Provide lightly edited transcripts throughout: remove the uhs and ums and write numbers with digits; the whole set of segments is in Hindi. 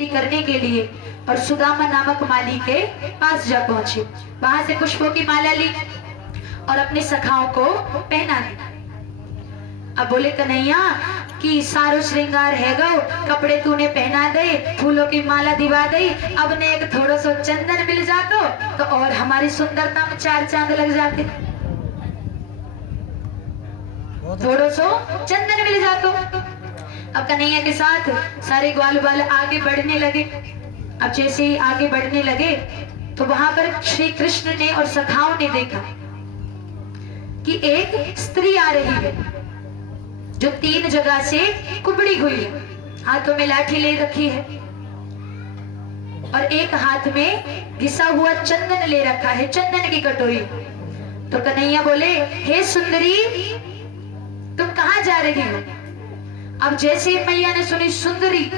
मुक्ति करने के लिए और सुदामा नामक माली के पास जा पहुंचे। वहां से पुष्पों की माला ली और अपने सखाओं को पहना दी। अब बोले कन्हैया कि सारो श्रृंगार है गो, कपड़े तूने पहना दे, फूलों की माला दिवा दे, अब ने एक थोड़ा सो चंदन मिल जातो तो और हमारी सुंदरता में चार चांद लग जाते। थोड़ा सो चंदन मिल जातो। अब कन्हैया के साथ सारे ग्वाल बाल आगे बढ़ने लगे। अब जैसे ही आगे बढ़ने लगे तो वहां पर श्री कृष्ण ने और सखाओं ने देखा कि एक स्त्री आ रही है जो 3 जगह से कुबड़ी हुई है, हाथों में लाठी ले रखी है और एक हाथ में घिसा हुआ चंदन ले रखा है, चंदन की कटोरी। तो कन्हैया बोले, हे सुंदरी तुम कहां जा रही हो? अब जैसे मैया ने सुनी सुंदरी,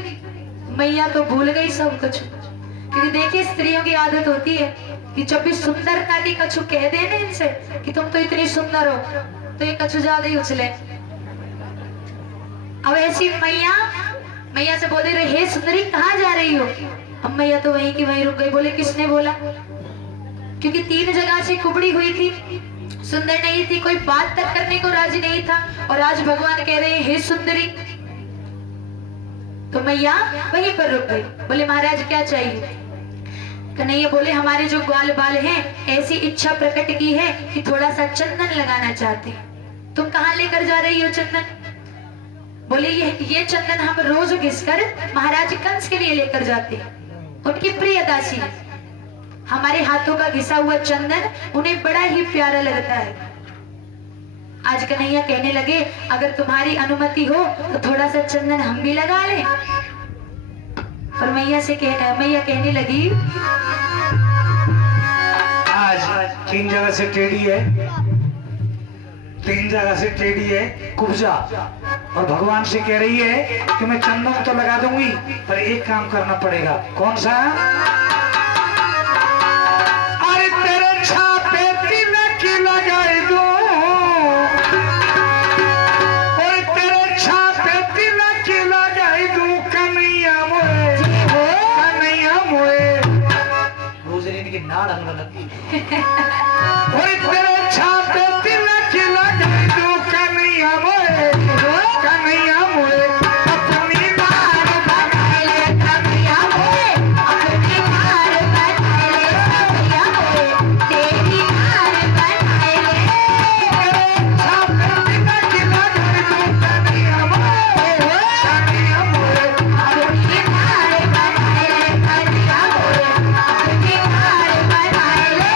मैया तो भूल गई सब कुछ, क्योंकि देखिए स्त्रियों की आदत होती है कि जब भी सुंदरता की कछु कह देने इनसे कि तुम तो इतनी सुंदर हो, तो ये कछु ज्यादा ही उछले। अब ऐसी मैया से बोले रहे, हे सुंदरी कहाँ जा रही हो? अब मैया तो वहीं की वहीं रुक गई। बोले किसने बोला? क्योंकि 3 जगह से कुबड़ी हुई थी, सुंदर नहीं थी, कोई बात तक करने को राजी नहीं था, और आज भगवान कह रहे हैं हे सुंदरी। तो मैया वहीं पर रुक गई। बोले महाराज क्या चाहिए? कन्हैया बोले हमारे जो ग्वाल बाल हैं ऐसी इच्छा प्रकट की है कि थोड़ा सा चंदन लगाना चाहते हैं। तुम कहाँ लेकर जा रही हो चंदन? बोले ये चंदन हम रोज घिसकर महाराज कंस के लिए लेकर जाते हैं, उनकी प्रिय दासी है। हमारे हाथों का घिसा हुआ चंदन उन्हें बड़ा ही प्यारा लगता है। आज कन्हैया कहने लगे अगर तुम्हारी अनुमति हो तो थोड़ा सा चंदन हम भी लगा लें। और मैया कहने लगी, आज 3 जगह से टेढ़ी है, 3 जगह से टेढ़ी है कुब्जा, और भगवान से कह रही है कि मैं चंदन तो लगा दूंगी पर एक काम करना पड़ेगा। कौन सा? अरे तेरे छापे तिलक लगाई दो, और तेरे छापे तिलक लगाई दू कन्हैया मोए, कन्हैया मोए। रोज इनकी नाड़ अंग लगती और तेरे छापे तिलक लगाई दू कन्हैया मोए, कन्हैया मोए। अपनी मार बनाए ले कन्हैया मोए, अपनी मार बनाए ले कन्हैया मोए, तेरी मार बनाए ले। तेरे छापे तिलक लगाई दू कन्हैया मोए, कन्हैया मोए। अपनी मार बनाए ले कन्हैया मोए, अपनी मार बनाए ले।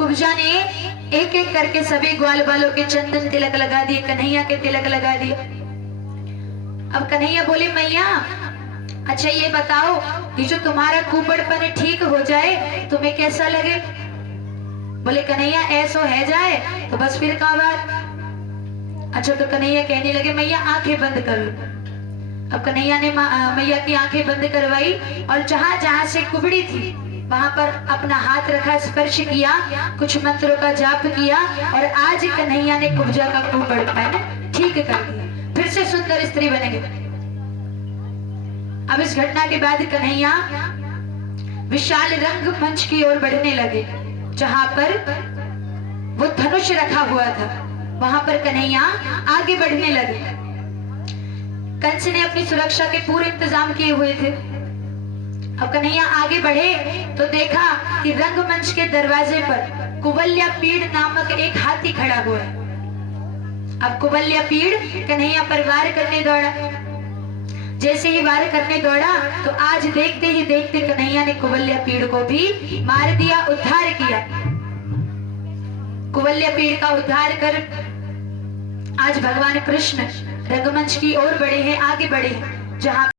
कुब्जा ने एक एक करके सभी ग्वाल बालों के चंदन तिलक लगा दिए, कन्हैया के तिलक लगा दिए। अब कन्हैया बोले मैया अच्छा ये बताओ कि जो तुम्हारा कुबड़पन ठीक हो जाए तुम्हें कैसा लगे? बोले कन्हैया ऐसो है जाए तो बस फिर का बात। अच्छा तो कन्हैया कहने लगे मैया आंखें बंद कर लो। अब कन्हैया ने मैया की आंखें बंद करवाई और जहां जहां से कुबड़ी थी वहां पर अपना हाथ रखा, स्पर्श किया, कुछ मंत्रों का जाप किया और आज कन्हैया ने कुब्जा का कुबड़पन ठीक कर दिया, फिर से सुंदर स्त्री बन गई। अब इस घटना के बाद कन्हैया विशाल रंग मंच की ओर बढ़ने लगे, जहां पर वो धनुष रखा हुआ था वहां पर कन्हैया आगे बढ़ने लगे। कंस ने अपनी सुरक्षा के पूरे इंतजाम किए हुए थे। अब कन्हैया आगे बढ़े तो देखा कि रंगमंच के दरवाजे पर कुवल्या पीड़ नामक एक हाथी खड़ा हुआ है। अब कुवल्या पीड़ कन्हैया पर वार करने दौड़ा। जैसे ही वार करने दौड़ा तो आज देखते ही देखते कन्हैया ने कुवल्या पीड़ को भी मार दिया, उद्धार किया। कुवल्या पीड़ का उद्धार कर आज भगवान कृष्ण रंगमंच की ओर बढ़े हैं, आगे बढ़े हैं, जहां